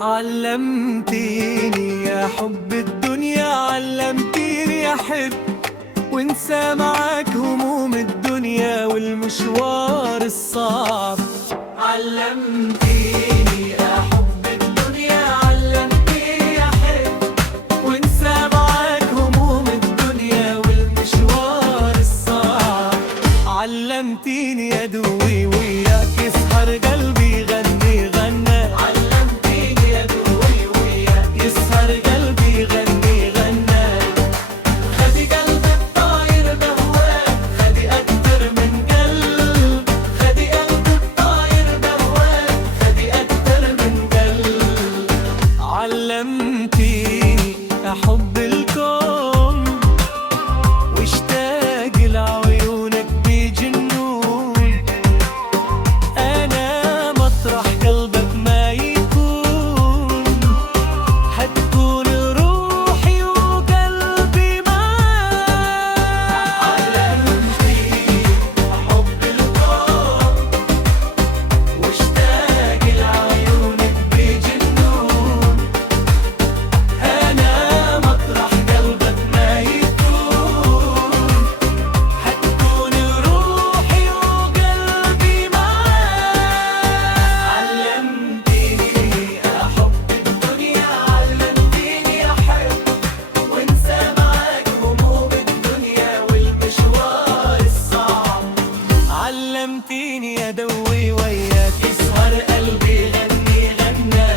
علمتيني يا حب الدنيا، علمتيني أحب وانسى معاك هموم الدنيا والمشوار الصعب. علمتيني يا حب الدنيا، علمتيني أحب وانسى معاك هموم الدنيا والمشوار الصعب. علمتيني يا دوي وياك يسهر قلبي يغني غنى. علمتيني يا دوي وياك يسهر قلبي يغني غنى. خدي قلب الطاير بهواك، خدي أكتر من قلب. خدي قلب الطاير بهواك، خدي أكتر من قلب. علمتيني أحب الكون واشتاق لعيونك بجنون. أنا مطرح قلبك ما يكون، حتكون روحي وقلبي معاك. علمتيني أحب الكون واشتاق لعيونك بجنون. أنا مطرح قلبك ما يكون، حتكون روحي وقلبي معاك. علمتيني أحب الدنيا، علمتيني أحب وانسى معاك هموم الدنيا والمشوار الصعب. علمتيني يا دوي وياك يسهر قلبي يغني غنى.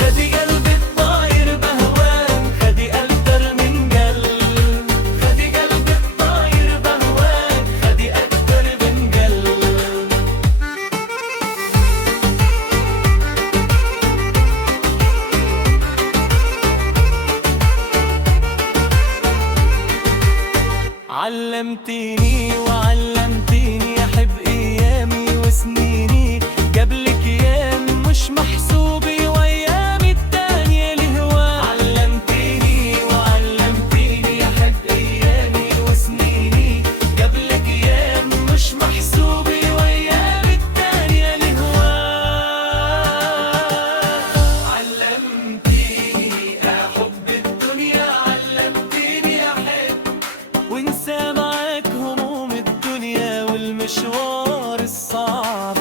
خدي قلبي الطاير بهواك، خدي أكتر من قلب. خدي قلبي الطاير بهواك، خدي أكتر من قلب. علمتيني وعلمتيني أحب أيامي وسنيني قبلك، أيام مش محسوبة وأيامي التانية لهواك. علمتيني وعلمتيني أحب أيامي وسنيني قبلك، أيام مش محسوبة وأيامي التانية لهواك. علمتيني أحب الدنيا، علمتيني أحب وانسى معاك هموم الدنيا والمشوار الصعب.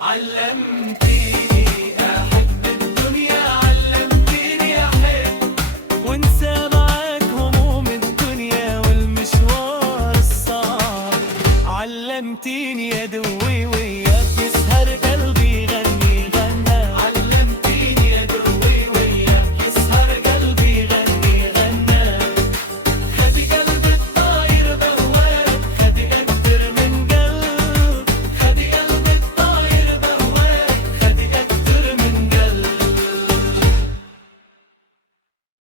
علمتيني أحب الدنيا، علمتيني أحب وانسى معاك هموم الدنيا والمشوار الصعب. علمتيني يا دوي